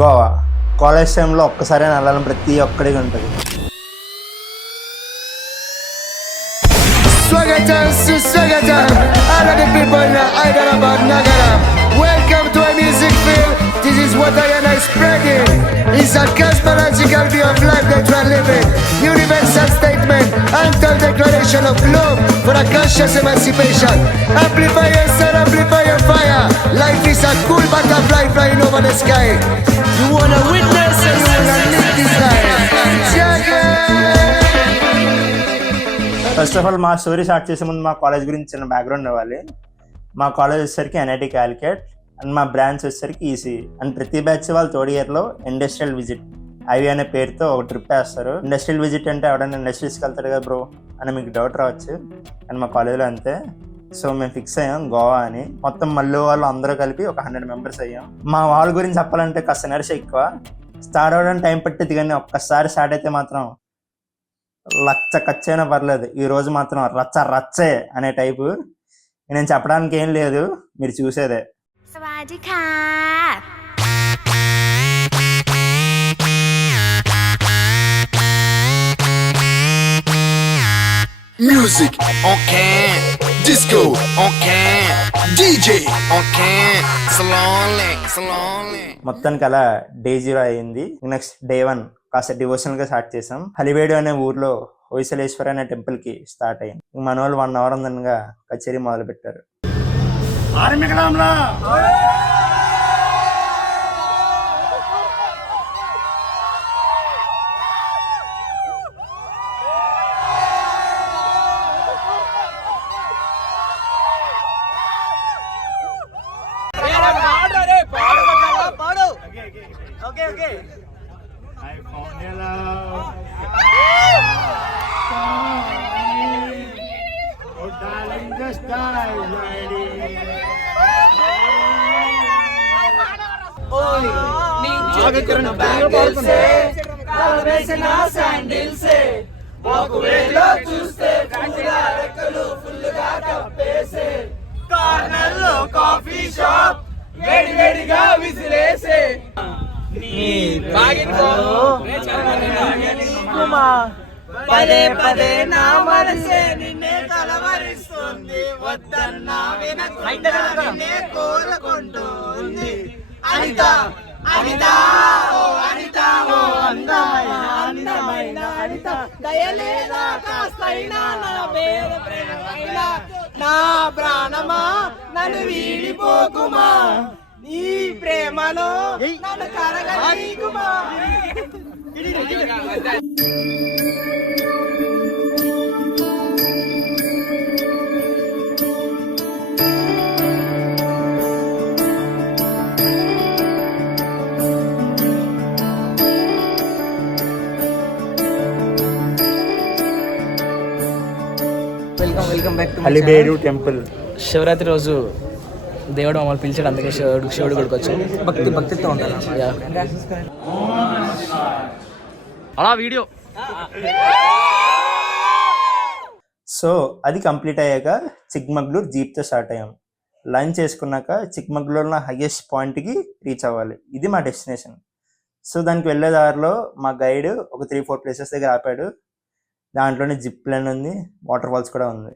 Goa college టైంలో ఒక్కసారి వెళ్ళాలని ప్రతి ఒక్కడికి ఉంటుంది. Swagatam, Swagatam, all of the people in Hyderabad, Nagara. Welcome to a music field. This is what I am spreading. It's a cosmological view of life that we are living. Universal statement, until declaration of love for a conscious emancipation. Amplify your sound, amplify your fire. Life is a cool butterfly flying over the sky. You wanna witness and you wanna live this life. First of all మా story start చేసే ముందు మా college గురించి చిన్న background ఇవ్వాలి. మా college వచ్చేసరికి NIT Calicut and మా బ్రాంచ్ వచ్చేసరికి ఈసీ అండ్ ప్రతి బ్యాచ్ వాళ్ళు థర్డ్ ఇయర్లో ఇండస్ట్రియల్ విజిట్ ఐవి అనే పేరుతో ఒక ట్రిప్ వేస్తారు. ఇండస్ట్రియల్ విజిట్ అంటే ఎవడైనా ఇండస్ట్రీస్కి వెళ్తాడు కదా బ్రో అని మీకు డౌట్ రావచ్చు. అండ్ మా కాలేజ్లో అంతే. సో మేము ఫిక్స్ అయ్యాం గోవా అని. మొత్తం మళ్ళీ వాళ్ళు అందరూ కలిపి ఒక 100 మెంబర్స్ అయ్యాం. మా వాళ్ళ గురించి చెప్పాలంటే కాస్త ఎనర్జీ ఎక్కువ. స్టార్ట్ అవ్వడానికి టైం పట్టింది కానీ ఒక్కసారి స్టార్ట్ అయితే మాత్రం లచ్చ ఖర్చైనా పర్లేదు. ఈ రోజు మాత్రం రచ్చే అనే టైపు. నేను చెప్పడానికి ఏం లేదు, మీరు చూసేదే. సవాదికా Music on can, disco on can, DJ on can, slowly. మొత్తానికి అలా డే 0 అయింది. నెక్స్ట్ డే 1 కాస్త డివోషనల్ గా స్టార్ట్ చేసాం. హలివేడు అనే ఊర్లో హొయసలేశ్వర అనే టెంపుల్ కి స్టార్ట్ అయ్యింది. మన వాళ్ళు 1 అవర్ ఉందనగా కచేరీ మొదలు పెట్టారు. కాఫీ షాప్ వేడిగా విసిరేసే పదే నా మనసే నిన్నే కలవరిస్తుంది. వద్దన్నా వినకుండా నిన్నే కోరుకుంటుంది. అనిత అనిత ఓ అనిత ఓ అందమైన అనిత దయలేదా కాస్తైనా నా పేద ప్రేమైనా నా ప్రాణమా నన్ను వీడిపోకుమా నీ ప్రేమలో నన్ను కరగనీకుమా. Welcome back to Halebidu temple. Shivaratri రోజు దేవుడు మమ్మల్ని పిలిచాడు, అందుకే శివుడు గుడికి వచ్చాం. భక్తితో ఉంటాను అలా వీడియో. సో అది కంప్లీట్ అయ్యాక చిక్మగళూరు జీప్తో స్టార్ట్ అయ్యాం. లంచ్ చేసుకున్నాక చిక్మగళూరులో హైయెస్ట్ పాయింట్కి రీచ్ అవ్వాలి. ఇది మా డెస్టినేషన్. సో దానికి వెళ్ళే దారిలో మా గైడ్ ఒక 3-4 ప్లేసెస్ దగ్గర ఆపాడు. దాంట్లోనే జిప్ లైన్ ఉంది, వాటర్ ఫాల్స్ కూడా ఉంది.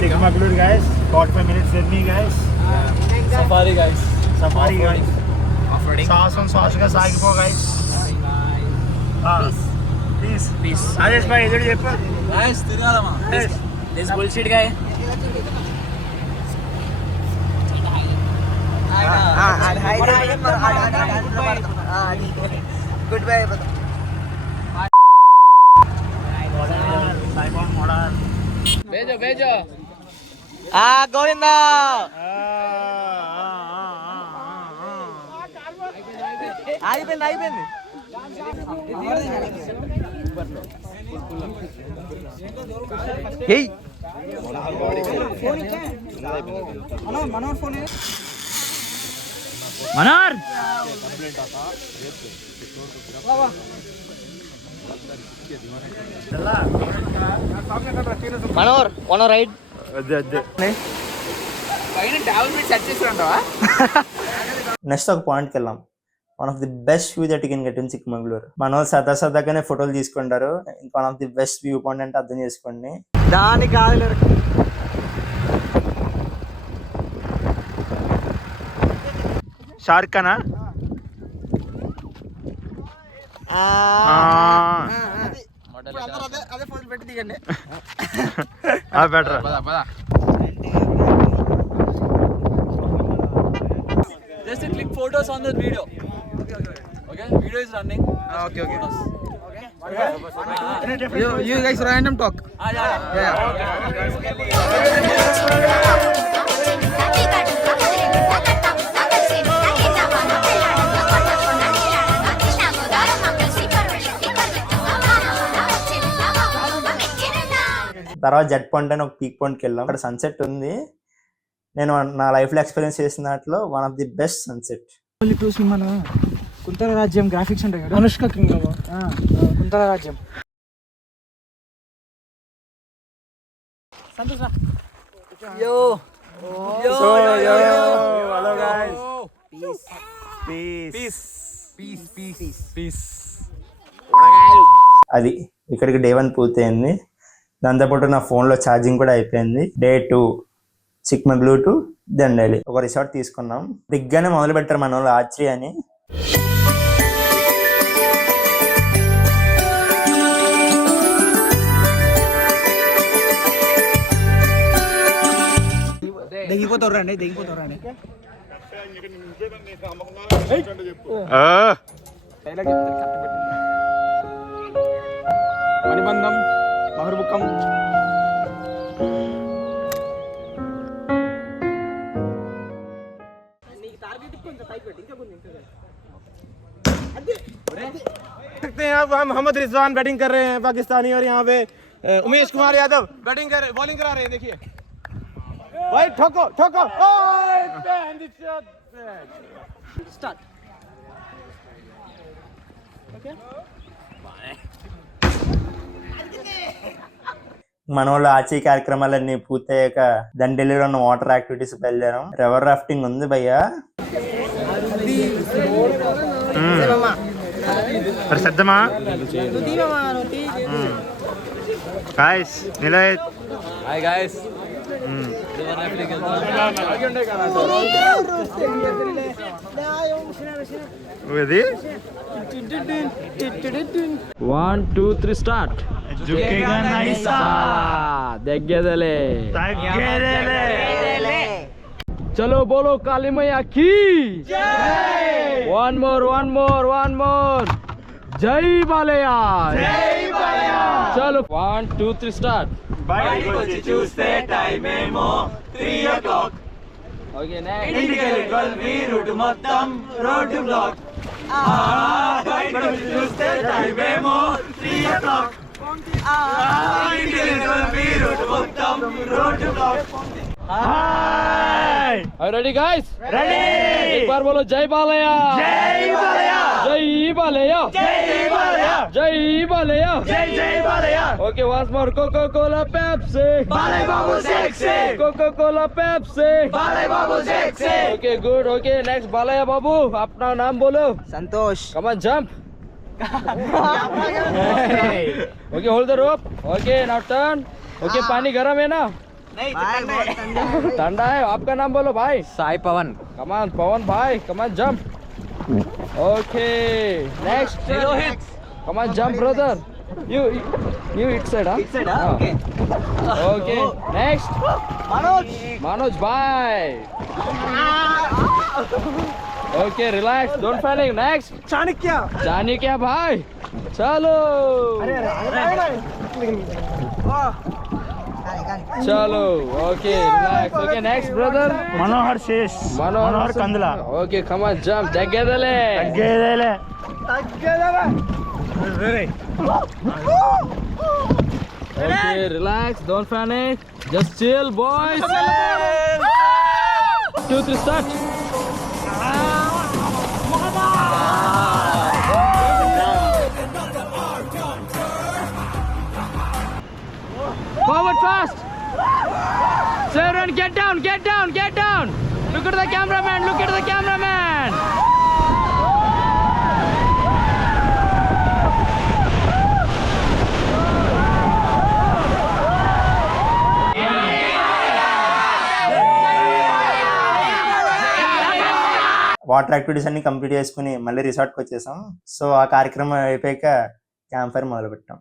Chikmagalur guys, 45 minutes journey guys. Safari guys. Offroading. సాహసంగా సాగిపో guys. Peace. రాజేష్ భాయ్ ఎదురు చెప్పు. Guys, తిరగాలమా? This bullshit guy. Goodbye. भेजो గోవిందా అయిపోయింది మనోర్ మనోర్ రైడ్ నెక్స్ట్ ఒక పాయింట్కి వెళ్ళాం. One of the best view that you can get in Chikmagalur. మన వాళ్ళు సరదాగానే ఫోటోలు తీసుకుంటారు. One of the best view point అంటే అర్థం చేసుకోండి. దాని కాదు షారుఖ్ ఖానా అదే ఫోటో పెట్టి దిగండి better. Just click photos on the video. Okay, video is running. Okay. Photos. You guys random talk. Yeah. తర్వాత జెట్ పాయింట్ అని ఒక పీక్ పాయింట్కి వెళ్ళాం. అక్కడ సన్సెట్ ఉంది. నేను నా లైఫ్లో ఎక్స్పీరియన్స్ చేసిన దాంట్లో one of the best sunset. సినిమాలో కుంతల రాజ్యం గ్రాఫిక్స్ ఉంటాయి కదా, అనుష్క కింగ్ కుంతల రాజ్యం. అది ఇక్కడికి డే 1 పూర్తయింది. దాంతోపాటు నా ఫోన్లో ఛార్జింగ్ కూడా అయిపోయింది. డే 2 చిక్మంగళూరు టు దండేలి ఒక రిసార్ట్ తీసుకున్నాం. దిగ్గానే మొదలు పెట్టారు మన వాళ్ళు ఆర్చరీ అని. దిగిపోతారండి మణిబంధం మహర్బుక్కం सकते हैं आप। मोहम्मद रिजवान बैटिंग कर रहे हैं पाकिस्तानी, और यहाँ पे उमेश कुमार यादव बैटिंग कर बॉलिंग करा रहे हैं. देखिए भाई, ठोको स्टार्ट. మన వాళ్ళు ఆర్చరీ కార్యక్రమాలన్నీ పూర్తయ్యాక దండేలిలో ఉన్న వాటర్ యాక్టివిటీస్ బయలుదేరాం. రివర్ రాఫ్టింగ్ ఉంది భయ్యా. సిద్ధమా గాయ్స్? నిలయ్ Hi guys. ఇది 1 2 3 start. దగ్గేదలే चलो बोलो काली मैया की जय. one more जय बालया. चलो 1 2 3 start. బయటికి వచ్చి చూస్తే టైం ఏమో 3 o'clock. Okay, next. ఇంటికి రూట్ మొత్తం రోడ్డు బ్లాక్. బయటికి వచ్చి చూస్తే టైం ఏమో 3 o'clock. ఇంటికి రూట్ మొత్తం road block. Are you ready guys? Ready. एक बार बोलो जय बालया. జై బాలయ్య. जय बालया. జై బాలయ్య. जय बालया. జై Balayya. Okay, once more. Coca-Cola, Pepsi. Balayya Babu sexy. Coca-Cola, Pepsi. Balayya Babu sexy. Okay, good. Okay, next Balayya Babu, अपना नाम बोलो. Santosh. Come on, jump. Okay, hold the rope. Okay, now turn. Okay, पानी गरम है ना? ठंडा है. आपका नाम बोलो भाई. సాయి పవన్. Come on, पवन भाई. Come on, jump. Okay, next. Rohit. Come on, jump, brother. You each side, huh? Each side, huh? Okay. Okay, next. Manoj bhai. Okay, relax. Don't panic. Next. Chanakya bhai. Chalo. Chalo. Okay, relax. Okay, next brother. Manohar Sesh, Manohar Kandula. Okay, come on, jump. Tagedale. తగ్గేదేలే. Okay, relax. Don't panic. Just chill, boys. 2, 3, start. Forward fast. So everyone get down, get down, get down. Look at the cameraman, look at the cameraman. Water activities అన్ని complete చేసుకుని మళ్ళీ రిసార్ట్కి వచ్చేసాం. So ఆ కార్యక్రమం అయిపోయాక camp fire మొదలు పెట్టాం.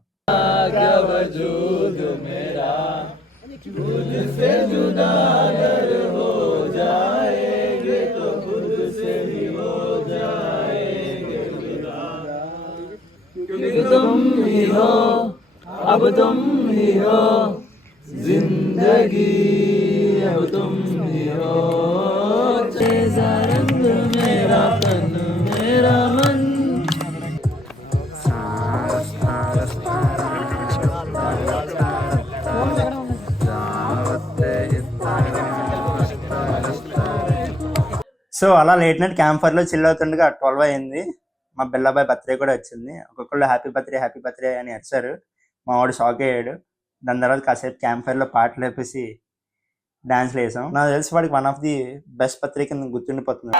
So అలా లేట్ నైట్ క్యాంప్ ఫైర్లో చిల్ అవుతుండగా 12 అయింది. మా బెల్లాబాయ్ బర్త్డే కూడా వచ్చింది. ఒక్కొక్కళ్ళు హ్యాపీ బర్త్డే అని అరిచారు. మా వాడు షాక్ అయ్యాడు. దాని తర్వాత కాసేపు క్యాంప్ ఫైర్లో పాటలు వేపేసి డాన్స్లు వేసాం. నాకు తెలిసి వాడికి one of the best birthday కింద గుర్తుండిపోతుంది.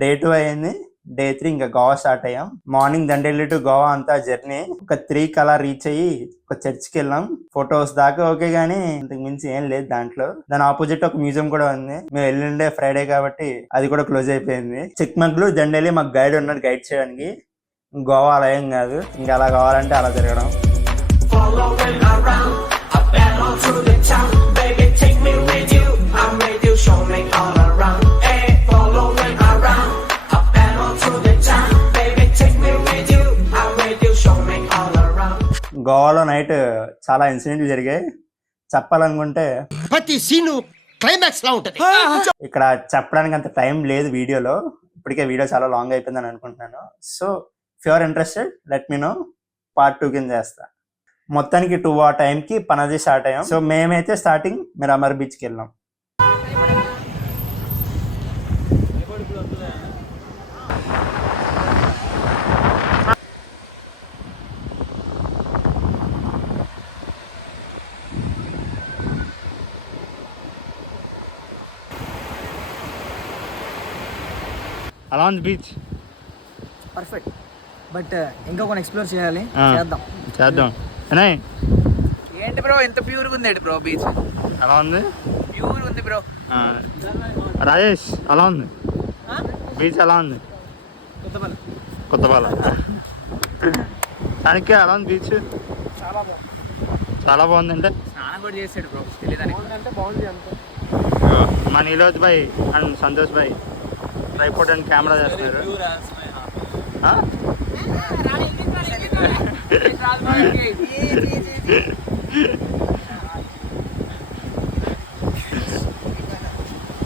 డే 2 అయింది. డే 3 ఇంకా గోవా స్టార్ట్ అయ్యాం. మార్నింగ్ దండేలి టు గోవా అంతా జర్నీ. ఒక 3 అలా రీచ్ అయ్యి ఒక చర్చ్కి వెళ్ళాం. ఫొటోస్ దాకా ఓకే గానీ ఇంతకు మించి ఏం లేదు దాంట్లో. దాని ఆపోజిట్ ఒక మ్యూజియం కూడా ఉంది. మేము వెళ్ళిండే ఫ్రైడే కాబట్టి అది కూడా క్లోజ్ అయిపోయింది. చిక్మగ్లు దండేలి మాకు గైడ్ ఉన్నాడు గైడ్ చేయడానికి. గోవా అలా ఏం కాదు, ఇంకా అలా కావాలంటే అలా తిరగడం. గోవాలో నైట్ చాలా ఇన్సిడెంట్లు జరిగాయి. చెప్పాలనుకుంటే ప్రతి సీను క్లైమాక్స్ లా ఉంటది. ఇక్కడ చెప్పడానికి అంత టైం లేదు వీడియోలో. ఇప్పటికే వీడియో చాలా లాంగ్ అయిపోయిందని అనుకుంటున్నాను. So if you're interested let me know, part 2 కింద చేస్తా. మొత్తానికి 2 ఆ టైంకి పనజీ స్టార్ట్ అయ్యాం. సో మేమైతే స్టార్టింగ్ మిరామర్ బీచ్కి వెళ్ళాం. అలా ఉంది బీచ్. పర్ఫెక్ట్. బట్ ఇంకా కొన్ని ఎక్స్ప్లోర్ చేయాలి. చేద్దాం. ఏంటి బ్రో ఇంత ప్యూర్గా ఉంది ఏంటి బ్రో బీచ్? అలా ఉంది, ప్యూర్ ఉంది బ్రో. రాజేష్ అలా ఉంది బీచ్. అలా ఉంది కొత్తపాలెం. దానికి అలా ఉంది బీచ్. చాలా బాగుంది. అంటే స్నానం కూడా చేసాడు బ్రో, తెలియదని. మా నీలోజ్ భాయ్ అండ్ సంతోష్ భాయ్ ట్రైపోర్ట్ అండ్ కెమెరా చేస్తున్నారు.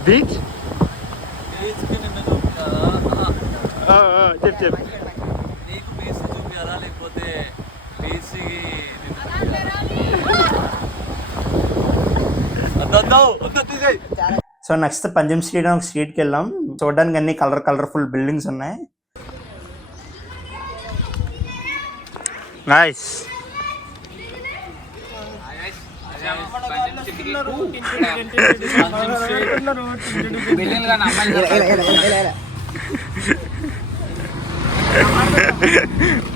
బీచ్ చెప్పు సో నెక్స్ట్ పంజం స్ట్రీట్ అని ఒక స్ట్రీట్కి వెళ్ళాం. చూడడానికి అన్ని కలర్ఫుల్ బిల్డింగ్స్ ఉన్నాయి. నైస్.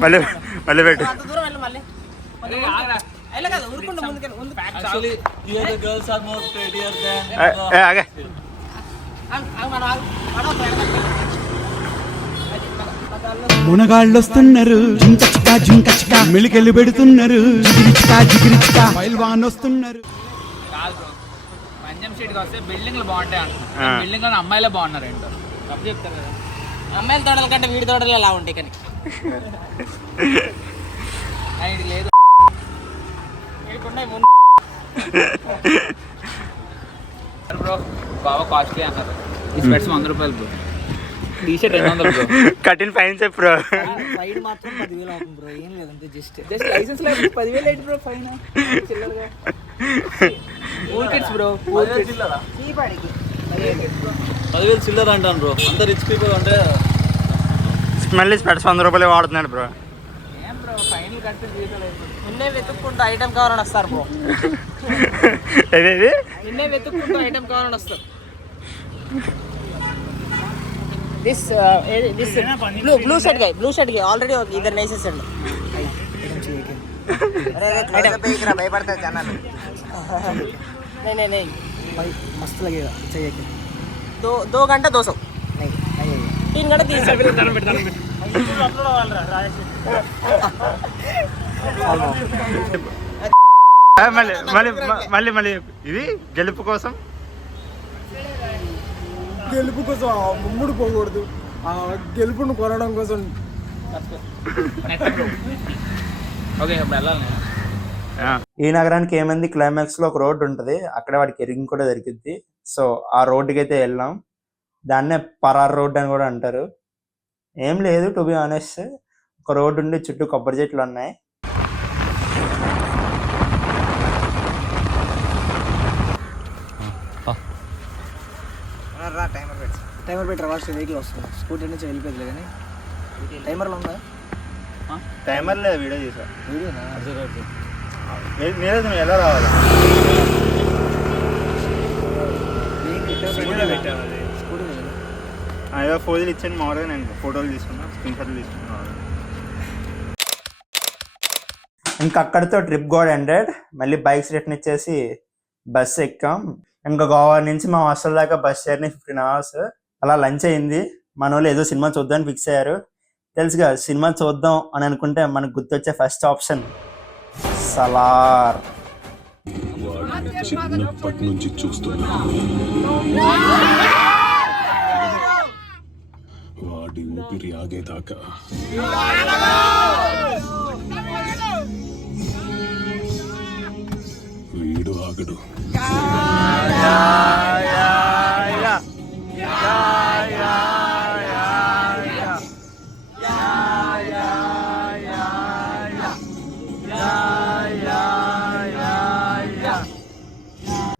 మళ్ళీ మళ్ళీ పెట్టు. Actually, here the girls are more prettier than. ఆగే. మునగాళ్ళొస్తున్నారు జింకచికా జింకచికా మిలికెళ్ళి పెడుతున్నారు జిగిరిచికా జిగిరిచికా పైల్వాన్ వస్తున్నారు. పంజం స్ట్రీట్కి వస్తే బిల్డింగ్లు బాగుంటాయి అంటారు. బిల్డింగ్ లో అమ్మాయిలే బాగున్నారు ఏంటో తప్పు చెప్తారు కదా. అమ్మాయిల తోటల కంటే వీడి తోటలు ఎలా ఉంటాయి కానీ ఇది లేదు. బ్రో బాగా కాస్ట్లీ అన్నారు. ఈ స్పెట్స్ 100 రూపాయలు బ్రో. T shirt 200 bro. కఠిన ఫైన్ చెప్పు బ్రో. ఫైన్ మాత్రం 10,000 అవుతుంది బ్రో. ఏం లేదంటే జస్ట్ లైసెన్స్ లేదు 10,000 ఏంటి బ్రో ఫైన్? చిల్లరగా పూల్ కిడ్స్ బ్రో. పూల్ కిడ్స్ చిల్లరా? చీపాడికి 10,000 చిల్లర అంటాను బ్రో. అంత రిచ్ పీపుల్ అంటే మళ్ళీ స్పెట్స్ 100 రూపాయలు వాడుతున్నాడు బ్రో. ఏం బ్రో ఫైన్లు కట్టి జీతాలు నిన్నే వెతుక్కుంటూ ఐటమ్ కావాలని వస్తారు బ్రో. ఏదేది నిన్నే వెతుక్కుంటూ ఐటమ్ కావాలని వస్తారు. This blue shirt guy already इधर नहीं से सर अरे थोड़ा पे इकरा भयपड़ता है जाना नहीं मस्त लगेगा चाहिए क्या 2 घंटा 200 नहीं 3 घंटा 300 మళ్ళీ మళ్ళీ మళ్ళీ మళ్ళీ ఇది గెలుపు కోసం ముమ్ముడు పోకూడదు. ఆ గెలుపును కొనడం కోసం ఓకే ఇప్పుడు వెళ్ళాలి. ఈ నగరానికి ఏమైంది, క్లైమాక్స్ లో ఒక రోడ్డు ఉంటుంది, అక్కడ వాడికి ఎరిగింగ్ కూడా దొరికింది. సో ఆ రోడ్డుకి అయితే వెళ్ళాం. దాన్నే పరార్ రోడ్ అని కూడా అంటారు. ఏం లేదు, టు బి ఆనెస్ట్, ఒక రోడ్డు ఉండి చుట్టూ కొబ్బరి చెట్లు ఉన్నాయి. టైమర్ పెట్టి రావాల్సిన వెహికల్ వస్తుంది. స్కూటీ నుంచి వెళ్ళిపోతుంది కానీ టైమర్లో ఉందా? టైమర్ లేదు, వీడియో చేసా. వీడియోనా? మీరు నువ్వు ఎలా రావాలి? ఏదో ఫోజులు ఇచ్చాను మామూలుగా, నేను ఫోటోలు తీసుకున్నా, స్క్రీన్ షాట్లు తీసుకున్నా. ఇంకా అక్కడితో ట్రిప్ కూడా ఎండెడ్. మళ్ళీ బైక్స్ రిటర్న్ ఇచ్చేసి బస్ ఎక్కాం. ఇంకా గోవా నుంచి మా హాస్టల్ దాకా బస్ జర్నీ 15 hours. అలా లంచ్ అయింది. మన వాళ్ళు ఏదో సినిమా చూద్దామని ఫిక్స్ అయ్యారు. తెలుసుగా, సినిమా చూద్దాం అని అనుకుంటే మనకు గుర్తొచ్చే ఫస్ట్ ఆప్షన్ సలార్. చిన్నప్పటి నుంచి చూస్తున్నా వాడి ఊపిరి ఆగేదాకా వీడు ఆగడు.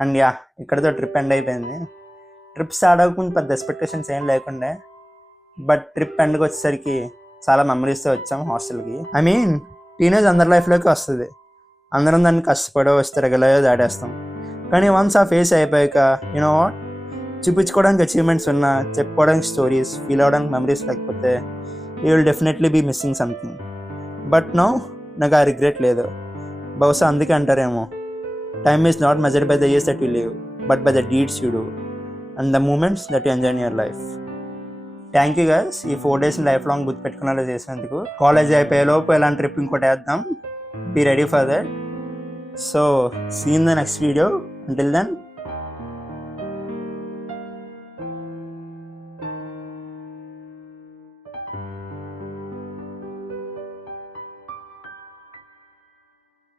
అండ్ యా, ఇక్కడతో ట్రిప్ ఎండ్ అయిపోయింది. ట్రిప్ స్టార్ట్ అవ్వకుండా పెద్ద ఎక్స్పెక్టేషన్స్ ఏం లేకుండే, బట్ ట్రిప్ ఎండ్కి వచ్చేసరికి చాలా మెమరీస్తో వచ్చాం హాస్టల్కి. ఐ మీన్ టీనేజ్ అందరి లైఫ్లోకి వస్తుంది. అందరం దాన్ని కష్టపడో వస్తే రెగ్యులర్గా దాటేస్తాం. కానీ వన్స్ ఆ ఫేస్ అయిపోయాక యూనో వాట్, చూపించుకోవడానికి అచీవ్మెంట్స్ ఉన్నా, చెప్పుకోవడానికి స్టోరీస్, ఫీల్ అవ్వడానికి మెమరీస్ లేకపోతే you will definitely be missing something. But no, నాకు ఆ రిగ్రెట్ లేదు. బహుశా అందుకే అంటారేమో, time is not measured by the years that you live, but by the deeds you do and the moments that you enjoy in your life. Thank you guys, ఈ 4 days life long గుర్తుపెట్టుకునేలా చేసినందుకు. College అయిపోయేలోపు ఎలాంటి trip ఇంకోటి వేద్దాం. Be ready for that. So see you in the next video. Until then,